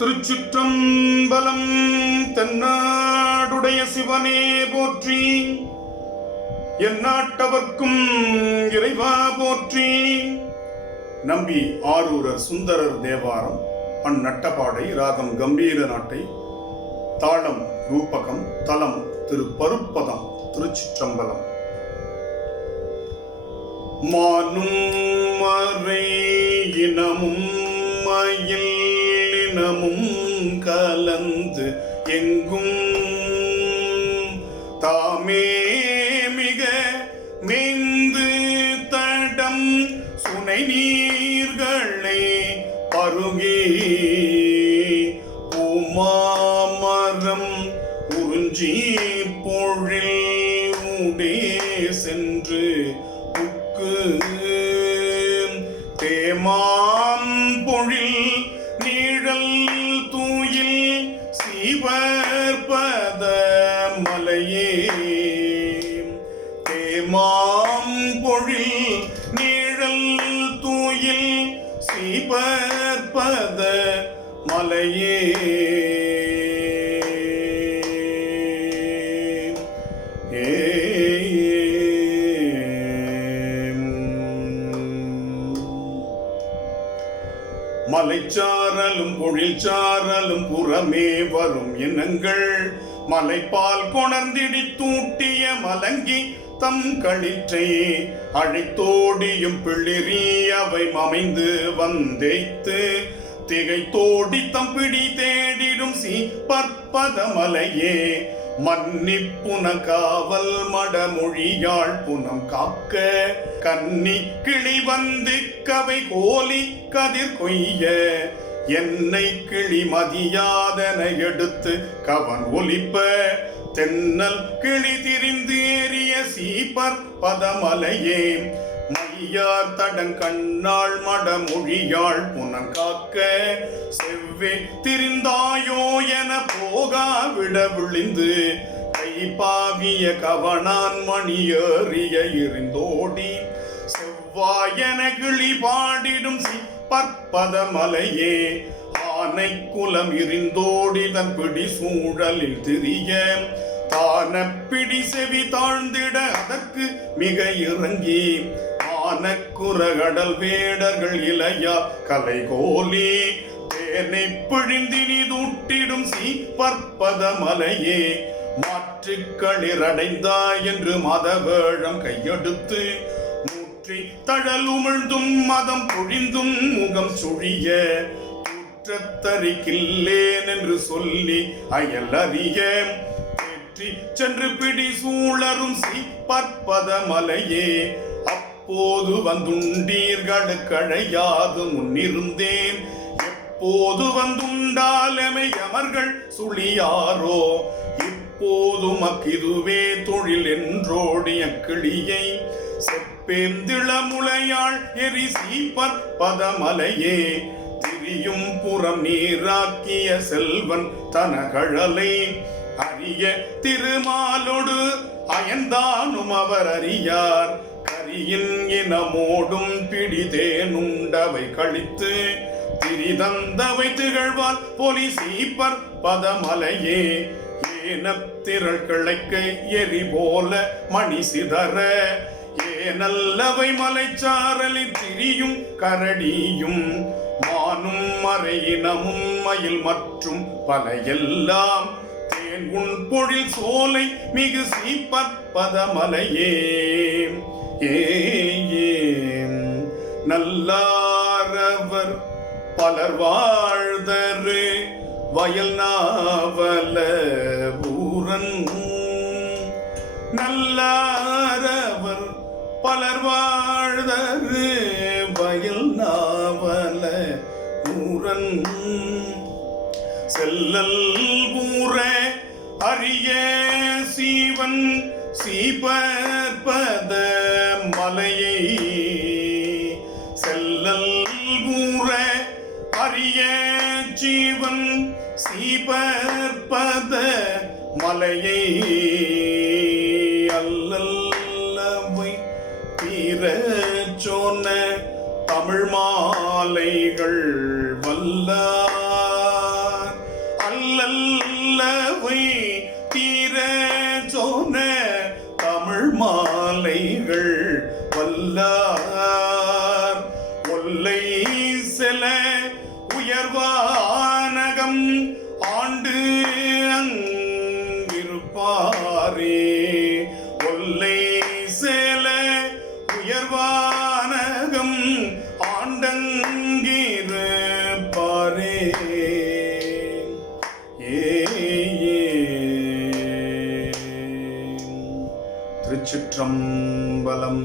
திருச்சிற்றம்பலம். தென்னாடுடைய சிவனே போற்றி, எந்நாட்டவர்க்கும் இறைவா போற்றி. நம்பி ஆரூரர் சுந்தரர் தேவாரம். அந்நட்டபாடை ராகம் கம்பீர நாட்டை, தாளம் ரூபகம், தலம் திரு பருப்பதம், திருச்சிற்றம்பலம். மானும் மறை இனமும் மயில் இனமும் கலந்து எங்கும் தாமே மிக மேந்து தடம் சுனை நீர்களை பருகி பூமாமரம் உறிஞ்சி பொழில் உடே சென்று புக்கு தேமாம் பொழில் நீழல் தூயில் சீவற்பத மலையே. தேமாம் பொழில் நீழல் தூயில் சீவற்பத மலையே. மலைச்சாரலும் பொழில்சாரலும் புறமே வரும் இனங்கள் மலைப்பால் கொணர்ந்திடி தூட்டிய மலங்கி தம் களிற்றை அழைத்தோடியும் பிளிரி அவை மமைந்து வந்தேய்த்து திகைத்தோடி தம் பிடி தேடிடும் பற்பத மலையே. மன்னிப்புன காவல் மடமொழியாள் புனம் காக்க கன்னி கிளி வந்து கவை கோலி கதிர் கொய்ய என்னை கிளி மதியாதன எடுத்து கவன் ஒலிப்ப தென்னல் கிளி திரிந்து ஏறிய சீபற்பத மலையே. மையார் தடங்கண்ணாள் மடமொழியாள் புனம் காக்க செவ்வே திரிந்தாயோ என போகா விட விழிந்து கைப்பாவிய கவனான் மணியேறிய இருந்தோடி செவ்வாயன கிளி பாடிடும் பற்பத மலையே. ஆனை குலம் இருந்தோடி தன் பிடி சூழலில் திரிய தான பிடி செவி தாழ்ந்திட அதற்கு மிக இறங்கி ஆனக்குறகடல் வேடர்கள் இளையா கலை கோலி தேனை பிழிந்தினி தூட்டிடும் பற்பத மலையே. மாற்றுக்களிரடைந்தாய் என்று மதவேழம் கையெடுத்து மூற்றி தழல் உமிழ்ந்தும் மதம் பொழிந்தும் முகம் சுழிய தூற்றத்தறிக்கில்லேன் என்று சொல்லி அயல் அறிய சென்று பிடி சூழரும் பற்பத மலையே. அப்போது வந்துண்டீர்கள் கழையாது முன்னிருந்தேன் எப்போது வந்துண்டாலமை அமர்கள் சுழியாரோ இப்போது மக்கிதுவே தொழில் என்றோடிய கிளியை செப்பேந்திள முளையாள் எரி பற்பத மலையே. திரியும் புறம் நீராக்கிய செல்வன் தனகழலை அரிய திருமாலோடு அயந்தானும் அவர் அறியார் கரியின் இனமோடும் பிடிதேனுண்டவை கழித்து திரிதந்தவை திகழ்வால் பொலி பற்பத மலையே. ஏனத்திரள் கிளைக்க எரி போல மணி சிதற ஏனல்லவை மலைச்சாரலி திரியும் கரடியும் மானும் மறையினமும் மயில் மற்றும் பல எல்லாம் உன் பொழில் சோலை மிகு பற்பத மலையே. நல்லாரவர் பலர் வாழ்தரு வயல் நாவல பூரன் நல்லவர் பலர் வாழ்தரு வயல் நாவல பூரன் செல்லல் பூர அரிய சீவன் பற்பத மலையை. செல்லல் பூர அரிய ஜீவன் பற்பத மலையை. அல்லல்லவை தீர சொன்ன தமிழ் மாலைகள் வல்லார் வல்லார் ஒல்லை செல உயர்வானகம் ஆண்டு அங்கிருப்பாரே. ஒல்லை செல உயர்வானகம் ஆண்டங்கிருப்பாரே. திருச்சிற்றம்பலம்.